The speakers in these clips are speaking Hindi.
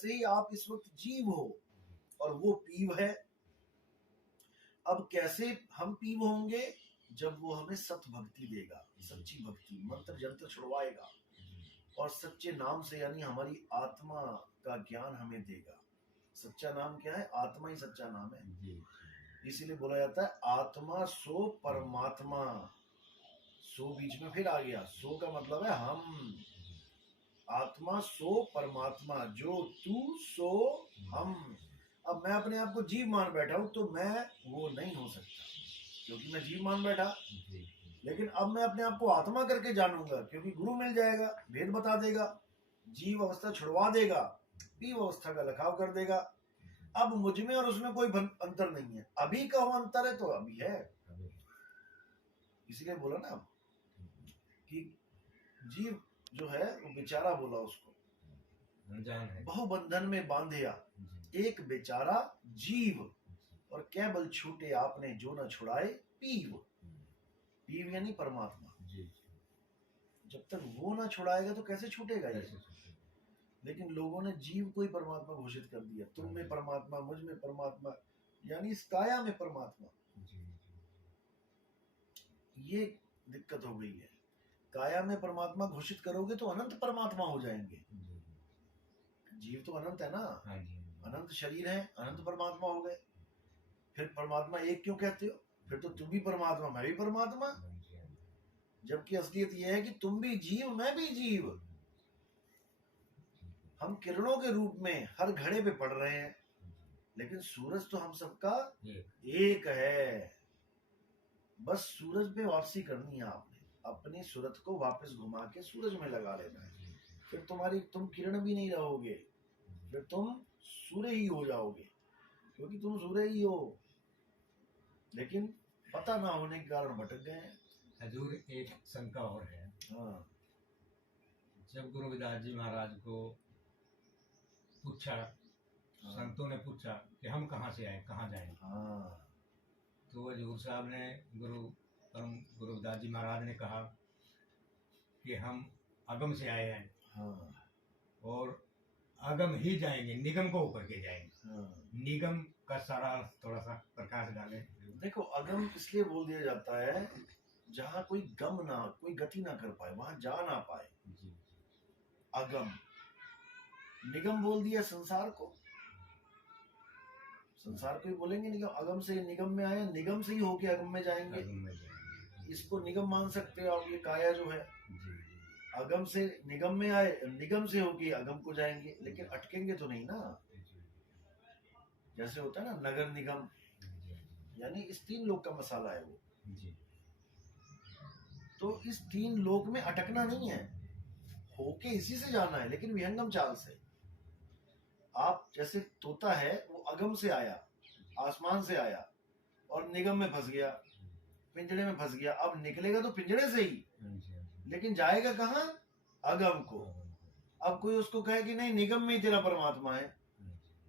वैसे ही आप इस वक्त जीव हो और वो पीव है। अब कैसे हम पीव होंगे? जब वो हमें सत भक्ति देगा, सच्ची भक्ति, मंत्र जंत्र छुड़वाएगा और सच्चे नाम से, यानी हमारी आत्मा का ज्ञान हमें देगा। सच्चा नाम क्या है? आत्मा ही सच्चा नाम है। इसीलिए बोला जाता है आत्मा सो परमात्मा। सो बीच में फिर आ गया, सो का मतलब है हम। आत्मा सो परमात्मा, जो तू सो हम। अब मैं अपने आप को जीव मान बैठा हूं तो मैं वो नहीं हो सकता, क्योंकि मैं जीव मान बैठा। लेकिन अब मैं अपने आप को आत्मा करके जानूंगा, क्योंकि गुरु मिल जाएगा, भेद बता देगा, जीव अवस्था छुड़वा देगा, पीव अवस्था का लखाव कर देगा। अब मुझ में और उसमें कोई अंतर नहीं है। अभी का वो अंतर है तो अभी है। इसलिए बोला ना कि जीव जो है वो बेचारा, बोला उसको बहुबंधन में बांधिया एक बेचारा जीव, और केवल छूटे आपने जो न छुड़ाए पीव। पीव यानी परमात्मा। जब तक वो ना छुड़ाएगा तो कैसे छूटेगा ये? लेकिन लोगों ने जीव को ही परमात्मा घोषित कर दिया। तुम में परमात्मा, मुझ में परमात्मा, यानी इस काया में परमात्मा। ये दिक्कत हो गई है। काया में परमात्मा घोषित करोगे तो अनंत परमात्मा हो जाएंगे। जीव तो अनंत है ना, अनंत शरीर है, अनंत परमात्मा हो गए। फिर परमात्मा एक क्यों कहते हो? फिर तो तुम भी परमात्मा, मैं भी परमात्मा। जबकि असलियत यह है कि तुम भी जीव, मैं भी जीव। हम किरणों के रूप में हर घड़े पे पड़ रहे हैं, लेकिन सूरज तो हम सबका एक है। बस सूरज पे वापसी करनी है आपने, अपनी सूरत को वापस घुमा के सूरज में लगा लेना है। फिर तुम किरण भी नहीं रहोगे, फिर तुम सूर्य ही हो जाओगे, क्योंकि तुम सूर्य ही हो। लेकिन पता ना होने के कारण भटक गए हैं। हजूर, एक शंका और है। हाँ। जब गुरु रविदास जी महाराज को पूछा, संतों ने पूछा कि हम कहाँ से आए, कहाँ जाएं, तो हजूर साहब ने, गुरु रविदास जी महाराज ने कहा कि हम अगम से आए हैं और अगम ही जाएंगे, निगम को होकर के जाएंगे। निगम का सारा थोड़ा सा प्रकाश डालें। देखो, अगम इसलिए बोल दिया जाता है जहाँ कोई गम ना, कोई गति ना कर पाए, वहां जा ना पाए, अगम। निगम बोल दिया संसार को, संसार को ही बोलेंगे निगम। अगम से निगम में आए, निगम से ही होके अगम में जाएंगे। इसको निगम मान सकते हो आप। ये काया जो है, अगम से निगम में आए, निगम से होके अगम को जाएंगे, लेकिन अटकेंगे तो नहीं ना। जैसे होता है ना नगर निगम, यानी इस तीन लोक का मसाला है वो। तो इस तीन लोक में अटकना नहीं है, होके इसी से जाना है, लेकिन विहंगम चाल से। आप जैसे तोता है, वो अगम से आया, आसमान से आया और निगम में फंस गया, पिंजड़े में फंस गया। अब निकलेगा तो पिंजड़े से ही, लेकिन जाएगा कहाँ? अगम को। अब कोई उसको कहे कि नहीं, निगम में ही तेरा परमात्मा है,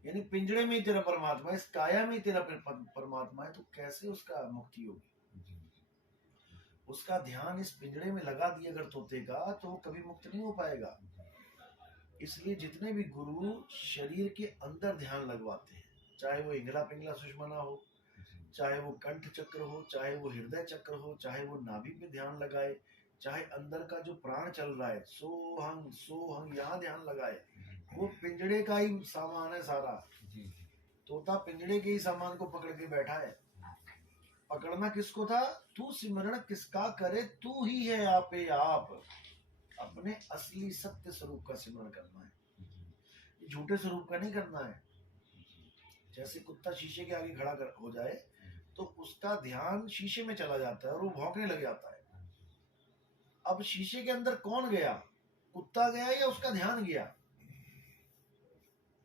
यानी पिंजड़े में ही तेरा परमात्मा है, इस काया में ही तेरा परमात्मा है, तो कैसे उसका मुक्ति होगी? उसका ध्यान इस पिंजड़े में लगा दिया अगर तोते का, तो वो कभी मुक्त नहीं हो पाएगा। इसलिए जितने भी गुरु शरीर के अंदर ध्यान लगवाते हैं, चाहे वो इंगला पिंगला सुषमना हो, चाहे वो कंठ चक्र हो, चाहे वो हृदय चक्र हो, चाहे वो नाभि पे ध्यान लगाए, चाहे अंदर का जो प्राण चल रहा है, सोहंग यहाँ ध्यान लगाए, वो पिंजड़े का ही सामान है सारा। तोता पिंजड़े के ही सामान को पकड़ के बैठा है। पकड़ना किसको था? तू सिमरण किसका करे, तू ही है आपे आप। अपने असली सत्य स्वरूप का सिमरण करना है, झूठे स्वरूप का नहीं करना है। जैसे कुत्ता शीशे के आगे खड़ा हो जाए तो उसका ध्यान शीशे में चला जाता है और वो भौंकने लग जाता है। अब शीशे के अंदर कौन गया? कुत्ता गया या उसका ध्यान गया?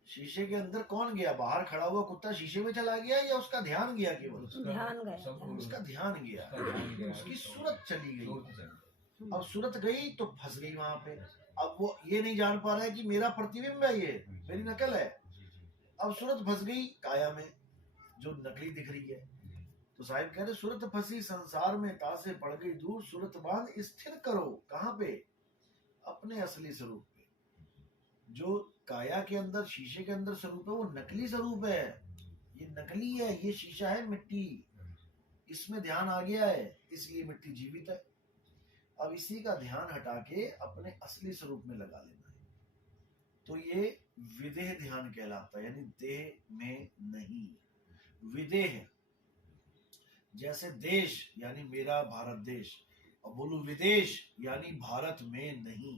शीशे के अंदर कौन गया? बाहर खड़ा हुआ कुत्ता शीशे में चला गया या उसका ध्यान गया? केवल ध्यान गया, उसका ध्यान गया, उसकी सूरत चली गई। अब सूरत गई तो फंस गई वहां पे। अब वो ये नहीं जान पा रहा है कि मेरा प्रतिबिंब है, ये मेरी नकल है। अब सूरत फंस गई काया में जो नकली दिख रही है। तो साहिब कह रहे, सूरत फंसी संसार में, तासे पड़ गई दूर, सूरत बांध स्थिर करो। कहाँ पे? अपने असली स्वरूप पे। जो काया के अंदर, शीशे के अंदर स्वरूप है वो नकली स्वरूप है, ये नकली है, ये शीशा है मिट्टी, इसमें ध्यान आ गया है इसलिए मिट्टी जीवित है। अब इसी का ध्यान हटा के अपने असली स्वरूप में लगा लेना है, तो ये विदेह ध्यान कहलाता है, यानी देह में नहीं, विदेह। जैसे देश यानी मेरा भारत देश, और बोलूं विदेश यानी भारत में नहीं।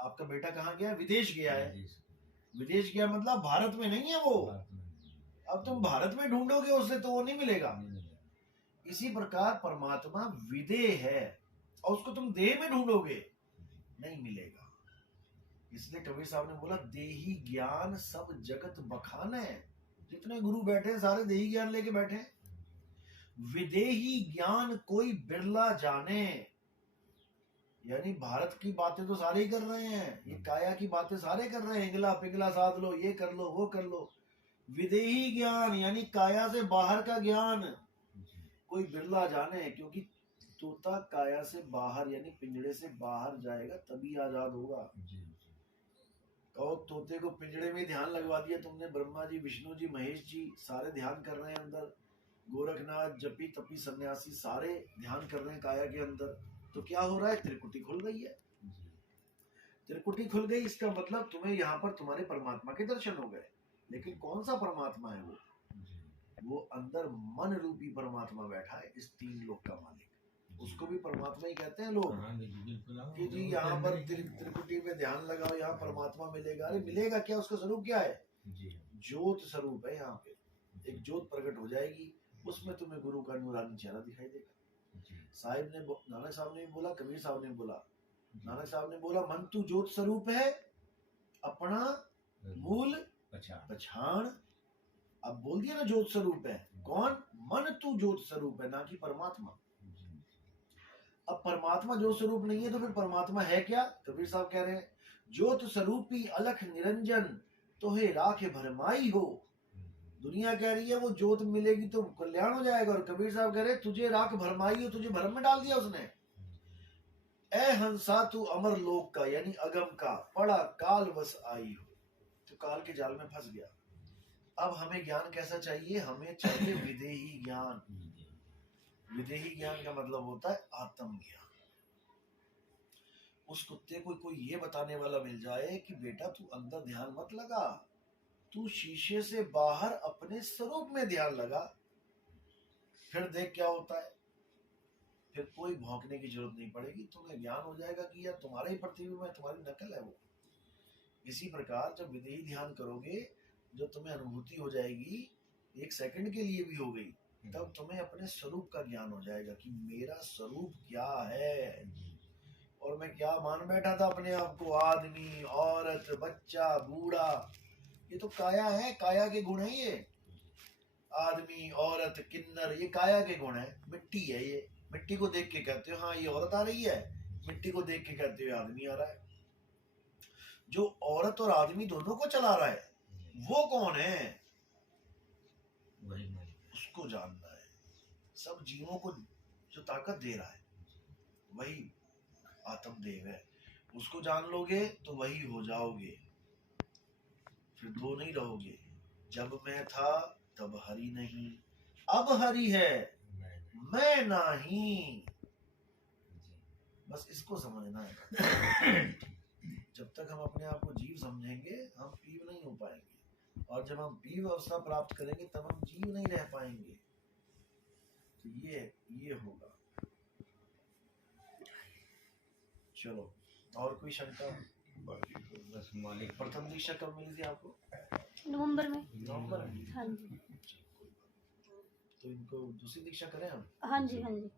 आपका बेटा कहाँ गया? विदेश गया है। विदेश गया मतलब भारत में नहीं है वो। अब तुम भारत में ढूंढोगे उसे तो वो नहीं मिलेगा। इसी प्रकार परमात्मा विदेह है और उसको तुम देह में ढूंढोगे नहीं मिलेगा। इसलिए कबीर साहब ने बोला देही ज्ञान सब जगत बखान है। जितने गुरु बैठे सारे देही ज्ञान लेके बैठे। विदेही ज्ञान कोई बिरला जाने, यानी भारत की बातें तो सारे ही कर रहे हैं, ये काया की बातें सारे कर रहे हैं, इंगला पिंगला साध लो, ये कर लो वो कर लो। विदेही ज्ञान यानी काया से बाहर का ज्ञान कोई बिरला जाने, क्योंकि तोता काया से बाहर यानी पिंजड़े से बाहर जाएगा तभी आजाद होगा। कहो तोते को पिंजड़े में ध्यान लगवा दिया तुमने, ब्रह्मा जी विष्णु जी महेश जी सारे ध्यान कर रहे हैं अंदर, गोरखनाथ जपी तपी सन्यासी सारे ध्यान कर रहे हैं काया के अंदर, तो क्या हो रहा है? त्रिकुटी खुल गई है। त्रिकुटी खुल गई, इसका मतलब तुम्हें यहाँ पर तुम्हारे परमात्मा के दर्शन हो गए। लेकिन कौन सा परमात्मा है वो? वो अंदर मन रूपी परमात्मा बैठा है, इस तीन लोक का मालिक। उसको भी परमात्मा ही कहते हैं लोग कि जी यहाँ पर त्रिकुटी में ध्यान लगाओ, यहाँ परमात्मा मिलेगा। अरे मिलेगा क्या? उसका स्वरूप क्या है? ज्योत स्वरूप है। यहाँ पे एक ज्योत प्रकट हो जाएगी, उसमें तुम्हें गुरु का नूरानी चेहरा दिखाई देगा। साहिब ने नानक साहब ने बोला, कबीर साहब ने बोला, नानक साहब ने बोला मन तू ज्योत स्वरूप है, अपना मूल पछाण। अब बोल दिया ना ज्योत स्वरूप है। कौन? मन तू ज्योत स्वरूप है, ना कि परमात्मा। अब परमात्मा ज्योत स्वरूप नहीं है तो फिर परमात्मा है क्या? कबीर साहब कह रहे हैं ज्योत स्वरूपी अलख निरंजन तोहे राखे भरमाई हो। दुनिया कह रही है वो ज्योत मिलेगी तो कल्याण हो जाएगा, और कबीर साहब कह रहे तुझे राख भरमाई हो, तुझे भरम में डाल दिया उसने। ए हंसा तू अमर लोक का यानी अगम का, पड़ा काल बस आई हो, तो काल के जाल में फंस गया। अब हमें ज्ञान कैसा चाहिए? हमें चाहिए विदेही ज्ञान। विदेही ज्ञान का मतलब होता है आत्म ज्ञान। उस कुत्ते को कोई ये बताने वाला मिल जाए कि बेटा तू अंदर ध्यान मत लगा, तू शीशे से बाहर अपने स्वरूप में ध्यान लगा, फिर देख क्या होता है। फिर कोई भौंकने की जरूरत नहीं पड़ेगी, तुम्हें ज्ञान हो जाएगा कि यार तुम्हारा ही प्रतिबिंब है, तुम्हारी नकल है वो। इसी प्रकार जब विदेही ध्यान करोगे, जो तुम्हें अनुभूति हो जाएगी, एक सेकंड के लिए भी हो गई, तब तुम्हें अपने स्वरूप का ज्ञान हो जाएगा कि मेरा स्वरूप क्या है। और मैं क्या मान बैठा था अपने आप को, आदमी औरत बच्चा बूढ़ा, ये तो काया है, काया के गुण है। ये आदमी औरत किन्नर ये काया के गुण है। मिट्टी है, ये मिट्टी को देख के कहते हो हाँ ये औरत आ रही है, मिट्टी को देख के कहते हो आदमी आ रहा है। जो औरत और आदमी दोनों को चला रहा है वो कौन है? उसको जानना है। सब जीवों को जो ताकत दे रहा है वही आत्मदेव है। उसको जान लोगे तो वही हो जाओगे, फिर दो नहीं रहोगे। जब मैं था तब हरि नहीं, अब हरि है मैं नहीं। बस इसको समझना है। जब तक हम अपने आप को जीव समझेंगे हम पीव नहीं हो पाएंगे, और जब हम पीव अवस्था प्राप्त करेंगे तब हम जीव नहीं रह पाएंगे। तो ये होगा। चलो और कोई शंका? बस मालिक। प्रथम दीक्षा कब मिली थी आपको? नवंबर में। नवंबर में? हाँ जी। तो इनको दूसरी दीक्षा करें हम? हाँ जी हाँ जी।